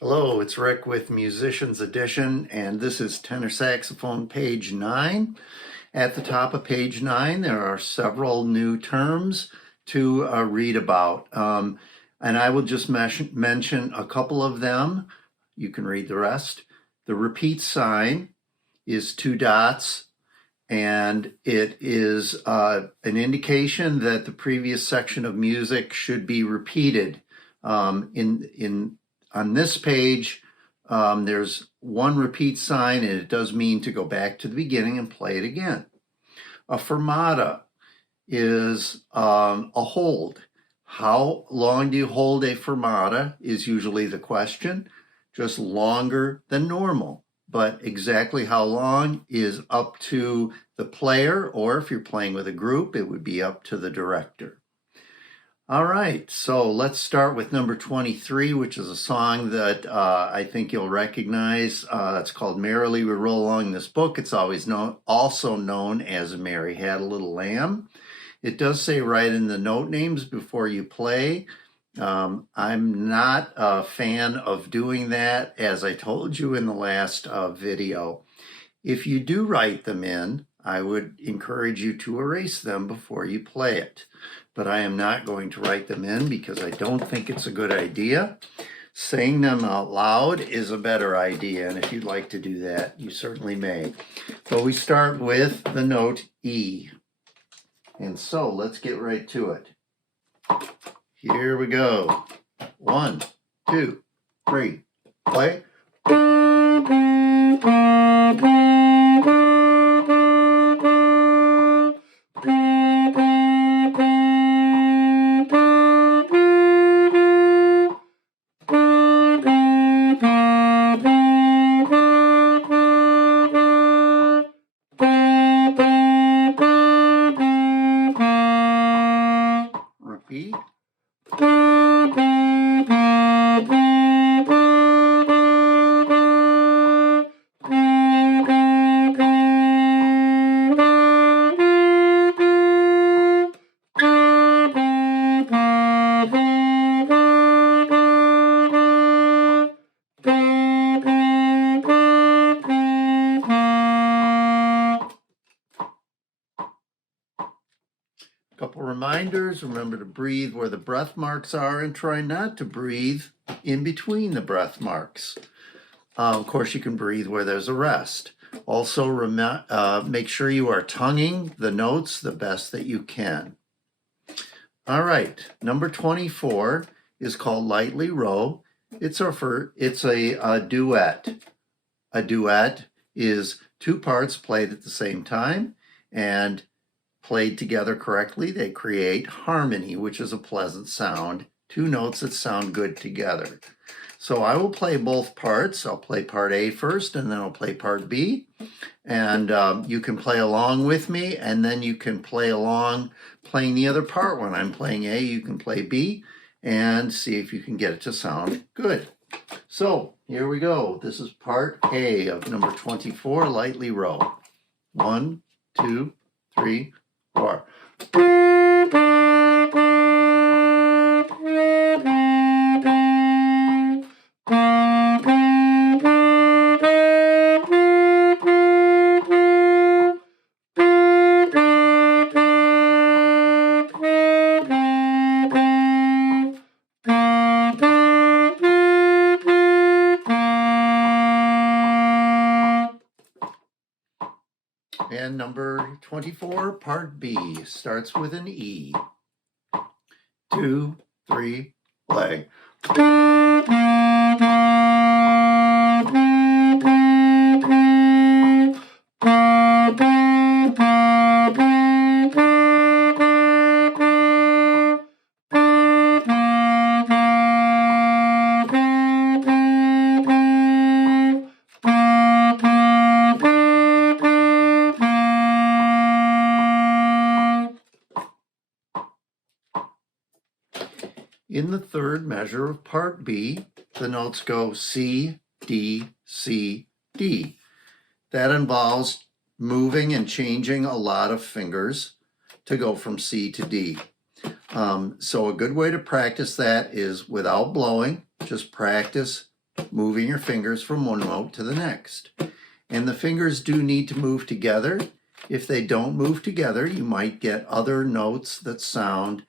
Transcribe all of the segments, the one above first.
Hello, it's Rick with Musicians Edition, and this is tenor saxophone page 9. At the top of page 9, there are several new terms to read about, and I will just mention a couple of them. You can read the rest. The repeat sign is 2 dots, and it is an indication that the previous section of music should be repeated. On this page, there's one repeat sign, and it does mean to go back to the beginning and play it again. A fermata is a hold. How long do you hold a fermata is usually the question, just longer than normal. But exactly how long is up to the player, or if you're playing with a group, it would be up to the director. All right, so let's start with number 23, which is a song that I think you'll recognize. It's called Merrily We Roll Along. This book, it's also known as Mary Had a Little Lamb. It does say right in the note names before you play. I'm not a fan of doing that, as I told you in the last video. If you do write them in, I would encourage you to erase them before you play it. But I am not going to write them in because I don't think it's a good idea. Saying them out loud is a better idea, and if you'd like to do that, you certainly may. But we start with the note E. And so let's get right to it. Here we go. 1, 2, 3, play. Repeat. Couple reminders, remember to breathe where the breath marks are and try not to breathe in between the breath marks. Of course, you can breathe where there's a rest. Also, make sure you are tonguing the notes the best that you can. All right, number 24 is called Lightly Row. It's a duet. A duet is 2 parts played at the same time, and played together correctly, they create harmony, which is a pleasant sound. 2 notes that sound good together. So I will play both parts. I'll play part A first, and then I'll play part B. And you can play along with me, and then you can play along playing the other part. When I'm playing A, you can play B, and see if you can get it to sound good. So here we go. This is part A of number 24, Lightly Row. 1, 2, 3, 4. And number 24, part B, starts with an E. 2, 3, play. In the third measure of part B, the notes go C, D, C, D. That involves moving and changing a lot of fingers to go from C to D. So a good way to practice that is without blowing, just practice moving your fingers from one note to the next. And the fingers do need to move together. If they don't move together, you might get other notes that sound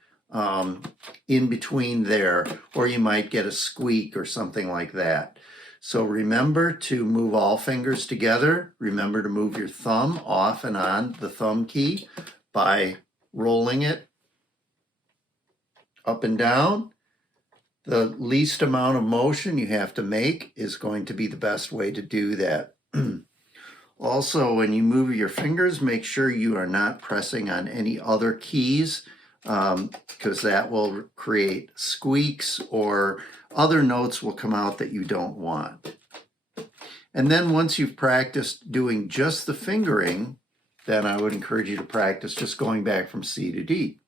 in between there, or you might get a squeak or something like that. So remember to move all fingers together. Remember to move your thumb off and on the thumb key by rolling it up and down. The least amount of motion you have to make is going to be the best way to do that. Also, when you move your fingers, make sure you are not pressing on any other keys, because that will create squeaks or other notes will come out that you don't want. And then once you've practiced doing just the fingering, then I would encourage you to practice just going back from C to D.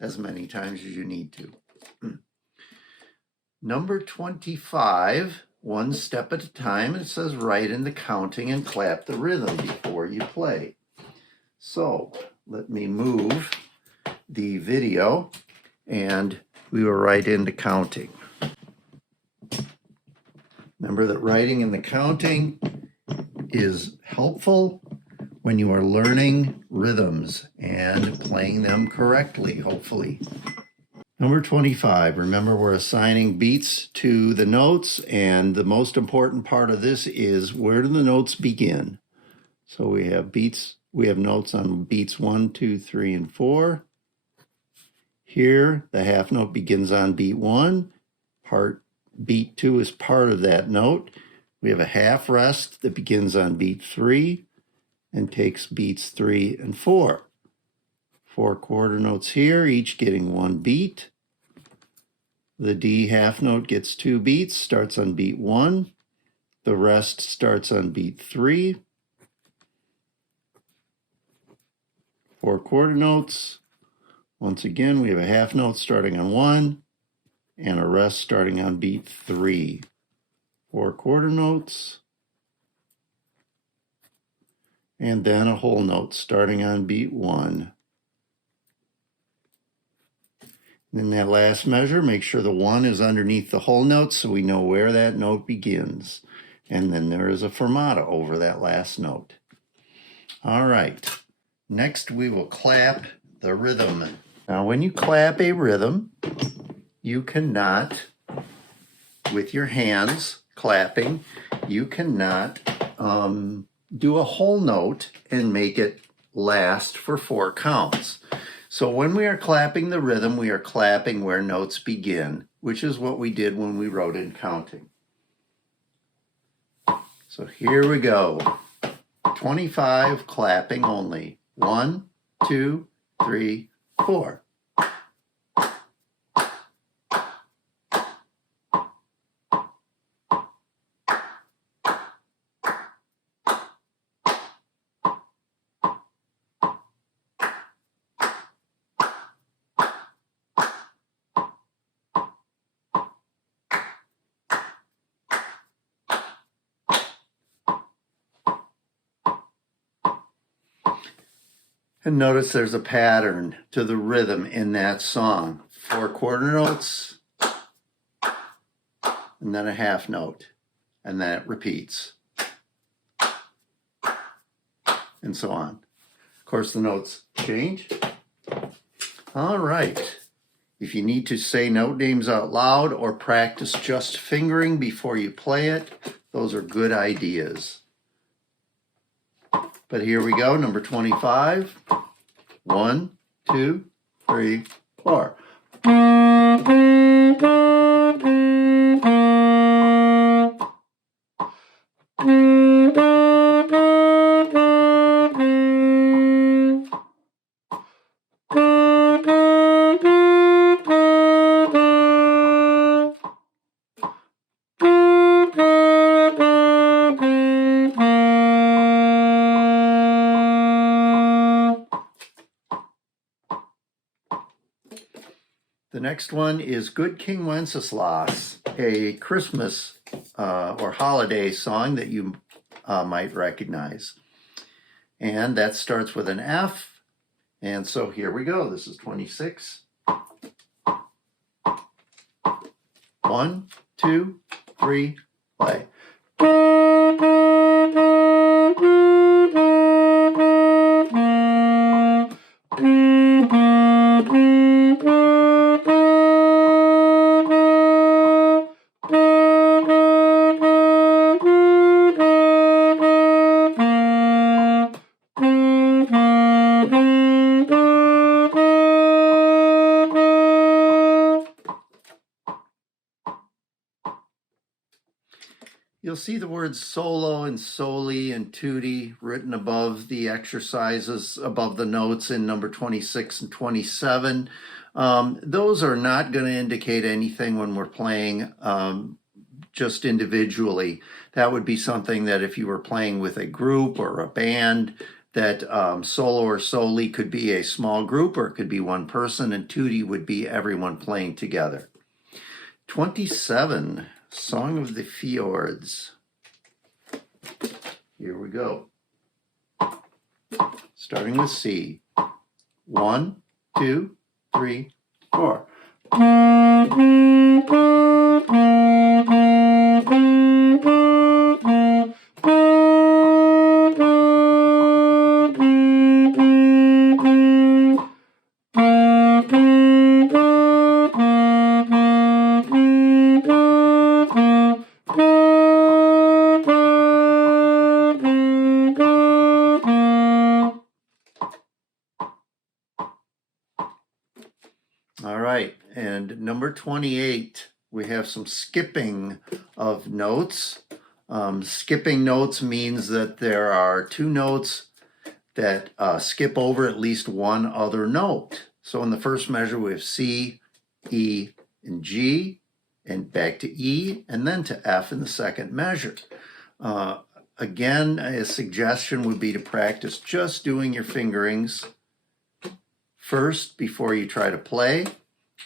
As many times as you need to. Number 25, one step at a time. It says write in the counting and clap the rhythm before you play. So let me move the video and we will write into counting. Remember that writing in the counting is helpful when you are learning rhythms and playing them correctly, hopefully. Number 25, remember we're assigning beats to the notes, and the most important part of this is where do the notes begin? So we have notes on beats 1, 2, 3, and 4. Here, the half note begins on beat 1. Beat 2 is part of that note. We have a half rest that begins on beat 3 and takes beats 3 and 4. 4 quarter notes here, each getting 1 beat. The D half note gets 2 beats, starts on beat 1. The rest starts on beat 3. 4 quarter notes. Once again, we have a half note starting on 1 and a rest starting on beat 3. 4 quarter notes. And then a whole note starting on beat 1. In that last measure, make sure the 1 is underneath the whole note so we know where that note begins. And then there is a fermata over that last note. All right, next we will clap the rhythm. Now when you clap a rhythm, you cannot, with your hands clapping, you cannot do a whole note and make it last for 4 counts. So when we are clapping the rhythm, we are clapping where notes begin, which is what we did when we wrote in counting. So here we go. 25 clapping only. 1, 2, 3, 4. And notice there's a pattern to the rhythm in that song. 4 quarter notes, and then a half note, and then it repeats, and so on. Of course, the notes change. All right. If you need to say note names out loud or practice just fingering before you play it, those are good ideas. But here we go, number 25. 1, 2, 3, 4. The next one is Good King Wenceslas, a Christmas or holiday song that you might recognize. and that starts with an F. And so here we go. This is 26. 1, 2, 3, play. You'll see the words solo and soli and tutti written above the exercises, above the notes in number 26 and 27. Those are not going to indicate anything when we're playing just individually. That would be something that if you were playing with a group or a band, that solo or soli could be a small group or it could be one person, and tutti would be everyone playing together. 27. Song of the Fjords. Here we go. Starting with C. 1, 2, 3, 4. All right, and number 28, we have some skipping of notes. Skipping notes means that there are two notes that skip over at least one other note. So in the first measure, we have C, E, and G, and back to E, and then to F in the second measure. Again, a suggestion would be to practice just doing your fingerings first before you try to play.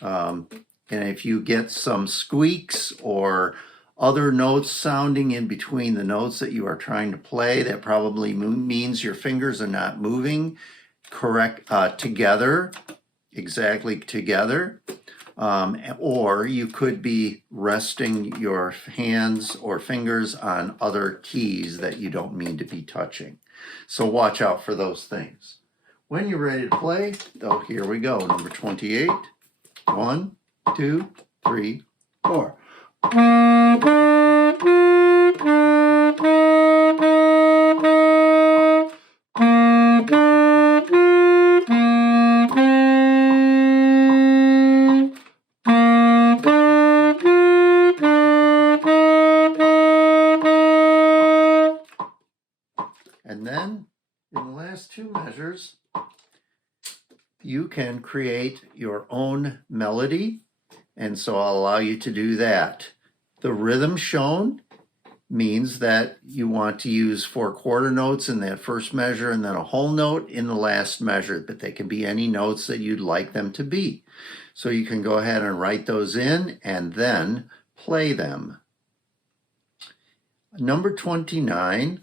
And if you get some squeaks or other notes sounding in between the notes that you are trying to play, that probably means your fingers are not moving exactly together. Or you could be resting your hands or fingers on other keys that you don't mean to be touching. So watch out for those things. When you're ready to play, oh, here we go, number 28. 1, 2, 3, 4. And then in the last two measures, you can create your own melody, and so I'll allow you to do that. The rhythm shown means that you want to use 4 quarter notes in that first measure and then a whole note in the last measure, but they can be any notes that you'd like them to be. So you can go ahead and write those in and then play them. Number 29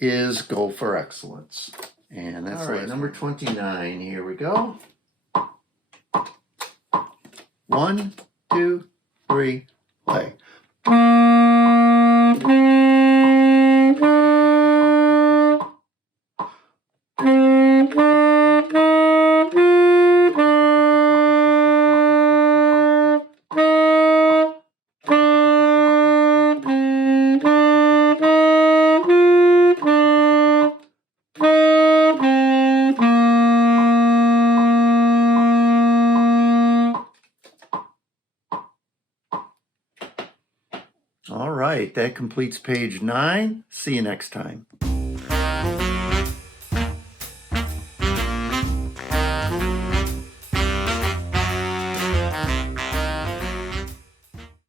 is Go for Excellence. And that's right, number 29. Here we go. 1, 2, 3, play. All right, that completes page 9. See you next time.